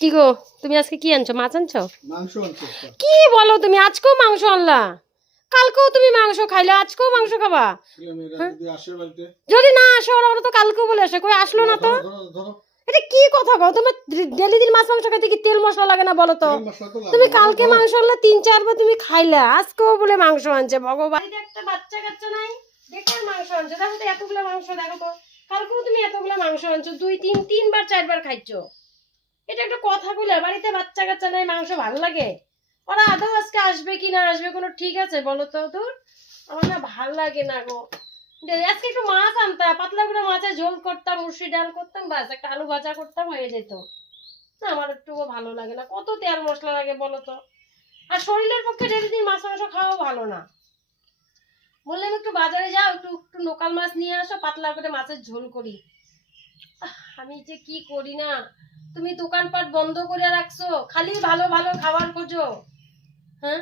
কি গো, তুমি আজকে কি আনছো? মাছ আনছো? মাংস আনছে। কি বলো তুমি? আজকেও মাংস আনলা? কালকেও তুমি মাংস খাইলে, আজকেও মাংস খাবা? হ্যাঁ? যদি আসে বাড়িতে। যদি না আসে, ওরা তো কালকেও বলে আসে, কই আসলো না তো। এটা কি কথা কও? তুমি ডেলি দিন মাছ মাংস খাইতে কি তেল মশলা লাগে না বলো তো? তুমি কালকে মাংস আনলে 3-4 বার তুমি খাইলা, আজকেও বলে মাংস আনছে। ভগবান, একটা বাচ্চা কাচ্চা নাই, বেকার মাংস আনছে। দেখো তো এতগুলা মাংস, দেখো তো কালকেও তুমি এতগুলা মাংস আনছো, 2-3 বার 4 বার খাইছো। এটা একটা কথা বলে? বাড়িতে বাচ্চা কাচ্চা নাই, মাংস ভালো লাগে? ওরা আদৌ আজকে আসবে কি না আসবে কোনো ঠিক আছে বলো তো? দূর, আমার না ভাল লাগে না গো। আজকে একটু মাছ আনতাম, পাতলা করে মাছের ঝোল করতাম, মুসুরি ডাল করতাম, বাস একটা আলু ভাজা করতাম, হয়ে যেত। না, আমার একটুও ভালো লাগে না, কত তেল মশলা লাগে বলো তো। আর শরীরের পক্ষে ডেলি দিন মাছ মাংস খাওয়াও ভালো না। বললাম একটু বাজারে যাও, একটু একটু লোকাল মাছ নিয়ে আসো, পাতলা করে মাছের ঝোল করি। আমি যে কি করি না। তুমি দোকানপাট বন্ধ করে রাখছো, খালি ভালো ভালো খাবার খোঁজো। হ্যাঁ,